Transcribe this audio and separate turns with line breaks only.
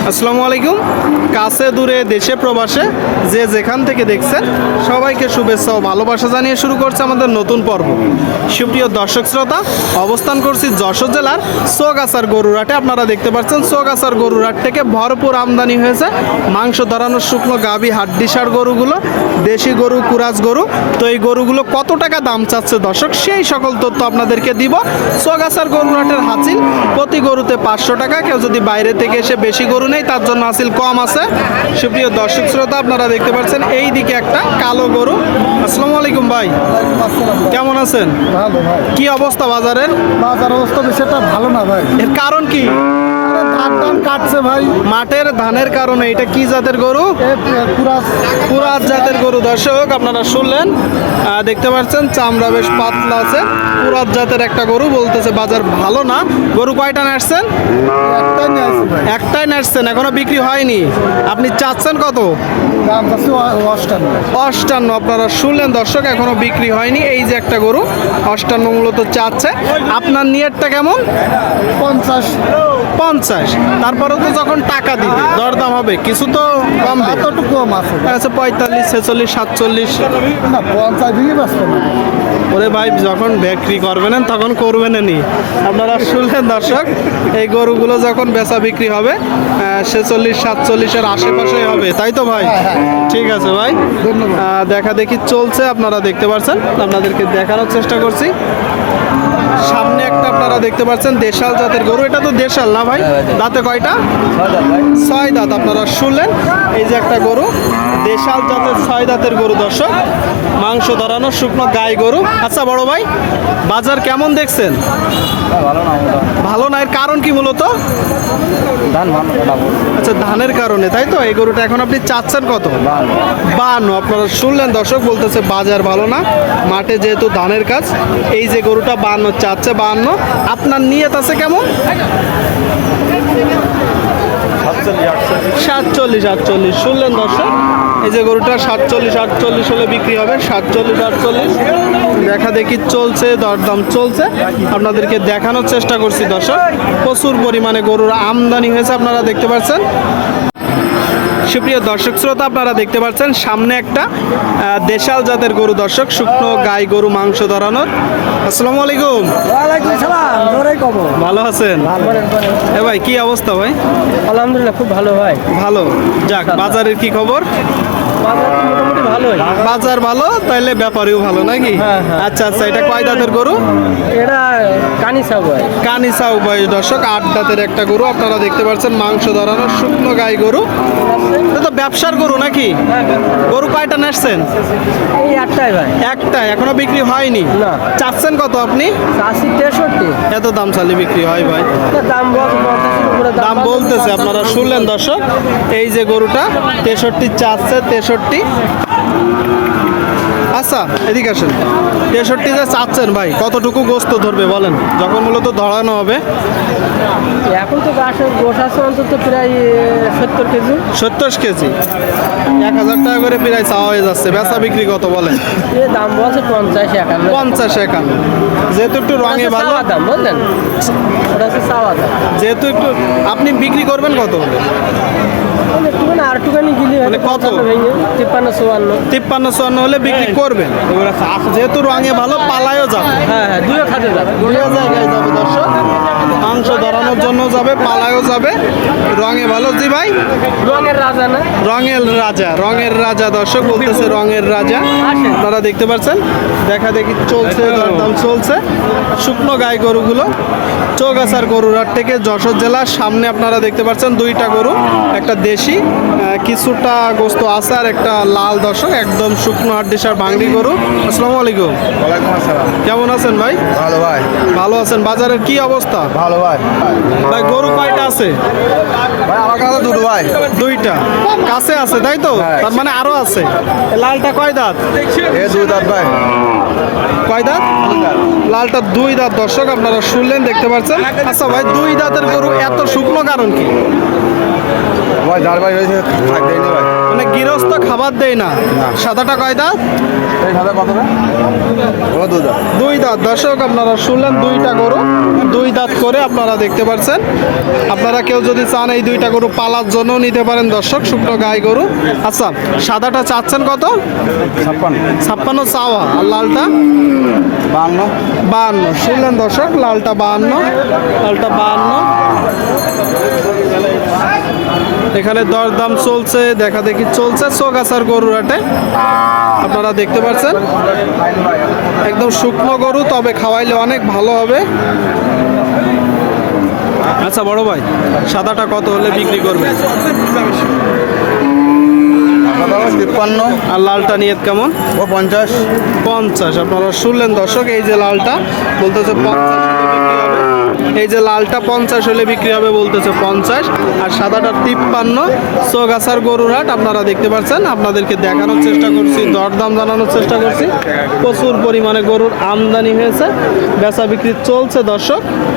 আসসালামু আলাইকুম। কাছে দূরে দেশে প্রবাসে যে যেখান থেকে দেখছেন সবাইকে শুভেচ্ছা ও ভালোবাসা জানিয়ে শুরু করছে আমাদের নতুন পর্ব। সুপ্রিয় দর্শক শ্রোতা, অবস্থান করছি যশোর জেলার চৌগাছার গরুরহাটে। আপনারা দেখতে পাচ্ছেন চৌগাছার গরুরহাট থেকে ভরপুর আমদানি হয়েছে মাংস ধরানোর শুকনো গাভী হাড্ডিসার গরুগুলো, দেশি গরু, কুরাজ গরু। তো এই গরুগুলো কত টাকা দাম চাচ্ছে দর্শক, সেই সকল তথ্য আপনাদেরকে দিব। চৌগাছার গরুরহাটের হাসিল প্রতি গরুতে 500 টাকা। কেউ যদি বাইরে থেকে এসে বেশি গরু নেই তার জন্য হাসিল কম আছে। সুপ্রিয় দর্শক শ্রোতা, আপনারা দেখতে পাচ্ছেন এই দিকে একটা কালো গরু। আসসালামু আলাইকুম ভাই, কেমন আছেন?
ভালো ভাই।
কি অবস্থা বাজারের?
বাজার অবস্থা বেশি একটা ভালো না ভাই।
এর কারণ কি?
ধান কাটছে ভাই।
মাঠের ধানের কারণে। এটা কি জাতের গরু? কুরাজ জাতের গরু। দর্শক আপনারা শুনলেন, দেখতে পাচ্ছেন চামড়া বেশ পাতলা আছে। কুরাজ জাতের একটা গরু, বলতেছে বাজার ভালো না। গরু কয়টা নাড়ছেন?
একটাই নিয়ে আসছি ভাই।
একটাই নাড়ছেন, এখনো বিক্রি হয়নি। আপনি চাচ্ছেন কত?
দাম আছে 58।
58 আপনারা শুনলেন দর্শক, এখনো বিক্রি হয়নি। এই যে একটা গরু 58 মূলত চাচ্ছে। আপনার নিয়তটা কেমন?
50।
50। তারপরেও তো যখন টাকা দিবে দরদাম হবে, কিছু তো কমবে।
এতটুকু কম আছে ভাই।
আচ্ছা 45, 46, 47।
না 50 ভেঙে বাঁচবে না।
ওরে ভাই, যখন বিক্রি করবেন তখন করবেন নি। আপনারা শুনলেন দর্শক, এই গরুগুলো যখন বেচা বিক্রি হবে 46, 47-এর আশেপাশেই হবে, তাই তো ভাই? ঠিক আছে ভাই,
ধন্যবাদ।
দেখা দেখি চলছে, আপনারা দেখতে পাচ্ছেন। আপনাদেরকে দেখানোর চেষ্টা করছি। সামনে একটা আপনারা দেখতে পাচ্ছেন দেশাল জাতের গরু। এটা তো দেশাল না ভাই? দাঁতে কয়টা? 6 দাঁত। আপনারা শুনলেন, এই যে একটা গরু দেশাল জাতের 6 দাঁতের গরু দর্শক, মাংস ধরানো শুকনো গাই গরু। আচ্ছা বড় ভাই, বাজার কেমন দেখছেন? ভালো না। এর কারণ কি মূলত? আচ্ছা ধানের কারণে, তাই তো? এই গরুটা এখন আপনি চাচ্ছেন কত? 52। আপনারা শুনলেন দর্শক, বলতেছে বাজার ভালো না, মাঠে যেহেতু ধানের কাজ। এই যে গরুটা 52 চাচ্ছে। 52। আপনার নিয়ত আছে কেমন? 47, 48। শুনলেন দর্শক, এই যে গরুটা 47, 48 হলে বিক্রি হবে। 47, 48 দেখা দেখি চলছে, দরদাম চলছে। আপনাদেরকে দেখানোর চেষ্টা করছি দর্শক। প্রচুর পরিমাণে গরুর আমদানি হয়েছে, আপনারা দেখতে পাচ্ছেন। সুপ্রিয় দর্শক শ্রোতা, আপনারা দেখতে পাচ্ছেন সামনে একটা দেশাল জাতের গরু দর্শক, শুকনো গাই গরু, মাংস ধরানোর। আসসালামু আলাইকুম।
ওয়ালাইকুম সালাম। জোরেই কব।
ভালো আছেন? এ ভাই কি অবস্থা ভাই?
আলহামদুলিল্লাহ খুব ভালো ভাই।
ভালো। যাক, বাজারের কি খবর?
বাজার মোটামুটি ভালোই।
বাজার ভালো, তাইলে ব্যাপারেও ভালো নাকি?
হ্যাঁ, হ্যাঁ।
আচ্ছা আচ্ছা, এটা কয় দাঁতের গরু?
এটা কানিসা ভাই।
কানিসা উভয় দর্শক, 8 দাঁতের একটা গরু। আপনারা দেখতে পাচ্ছেন মাংস ধরানোর শুকনো গাই গরু। এটা তো ব্যবসার গরু নাকি? গরু কয়টা নাড়ছেন?
এই একটাই ভাই।
একটা, এখনো বিক্রি হয়নি।
না।
চাচ্ছেন কত আপনি?
80, 63।
এত দাম চালি বিক্রি হয় ভাই?
দাম
দাম বলতেছে, আপনারা শুনলেন দর্শক। এই যে গরুটা 63 চাচ্ছে। 63। আচ্ছা এদিকে আসেন। 63 যে চাচ্ছেন ভাই, কতটুকু গোস্ত ধরবে বলেন, যখন মূলত ধরানো হবে?
এখন তো গোশ আছে অন্তত প্রায় 70 কেজি।
70 কেজি। 1000 টাকা করে প্রায় চাওয়া হয়ে যাচ্ছে। বেচা বিক্রি কত বলেন?
এ দাম বলছে 50, 51।
50, 51। যেহেতু একটু রঙে ভালো
দাম বললেন, ওটা হচ্ছে চাওয়া দাম।
যেহেতু একটু, আপনি বিক্রি করবেন কত হলে?
একটুখানি আর একটুখানি গিলি
মানে কত?
53, 54।
53, 54 হলে বিক্রি করবেন। যেহেতু রঙে ভালো, পালায়ও যাবে।
হ্যাঁ, দুটো খাতে যাবে।
দুটো জায়গায় যাবে দর্শক, মাংস ধরানোর জন্য যাবে, পালায়ও যাবে, রঙে ভালো। জি ভাই,
রঙের রাজা না?
রঙের রাজা। রঙের রাজা দর্শক, বলতেছে রঙের রাজা। আপনারা দেখতে পাচ্ছেন, দেখা দেখি চলছে, দরদাম চলছে। শুকনো গাই গরুগুলো চৌগাছার গরুরহাট থেকে যশোর জেলার সামনে। আপনারা দেখতে পাচ্ছেন 2টা গরু, একটা দেশি, কিছুটা গোস্ত আছে, আর একটা লাল দর্শক, একদম শুকনো হাড্ডিসার ভাঙড়ি গরু। আসসালামু আলাইকুম।
ওয়ালাইকুম আসসালাম।
কেমন আছেন ভাই?
ভালো ভাই।
ভালো আছেন। বাজারের কি অবস্থা?
ভালো ভাই।
ভাই গরু কয়টা আছে?
ভাই আমার কাছে দুটো ভাই।
2টা কাছে আছে, তাই তো?
হ্যাঁ।
তার মানে আরো আছে। এ লালটা কয় দাঁত?
এ 2 দাঁত ভাই।
কয় দাঁত? লালটা 2 দাঁত দর্শক, আপনারা শুনলেন, দেখতে পাচ্ছেন। আচ্ছা ভাই, 2 দাঁতের গরু এত শুকনো কারণ কি?
ভাই যার ভাই হয়েছে থাক দেয় না ভাই।
মানে গৃহস্থ খাবার দেয় না। সাদাটা কয় দাঁত?
এই সাদা কত রে? ও দুধ।
দুই দাঁত। দর্শক আপনারা শুনলেন, দুইটা গরু দুই দাঁত করে আপনারা দেখতে পাচ্ছেন। আপনারা কেউ যদি চান এই দুইটা গরু পালার জন্য নিতে পারেন দর্শক, শুকনো গাই গরু। আচ্ছা, সাদাটা চাচ্ছেন কত?
56
56 চাওয়া। আর লালটা?
52
52। শুনলেন দর্শক, লালটা 52, লালটা 52। এখানে দরদাম চলছে, দেখা দেখি চলছে চৌগাছার গরুর হাটে। আপনারা দেখতে পাচ্ছেন একদম শুকনো গরু, তবে খাওয়াইলে অনেক ভালো হবে। আচ্ছা বড় ভাই, সাদাটা কত হলে বিক্রি করবেন?
53
আর লালটা নিয়ত কেমন?
ও 50
50। আপনারা শুনলেন দর্শক, এই যে লালটা বলতেছে 50 হলে বিক্রি হবে। এই যে লালটা 50 হলে বিক্রি হবে বলতেছে 50। আর সাদাটা 53। চৌগাছার গরুর হাট আপনারা দেখতে পাচ্ছেন। আপনাদেরকে দেখানোর চেষ্টা করছি, দরদাম জানানোর চেষ্টা করছি। প্রচুর পরিমাণে গরুর আমদানি হয়েছে, বেচা বিক্রি চলছে দর্শক।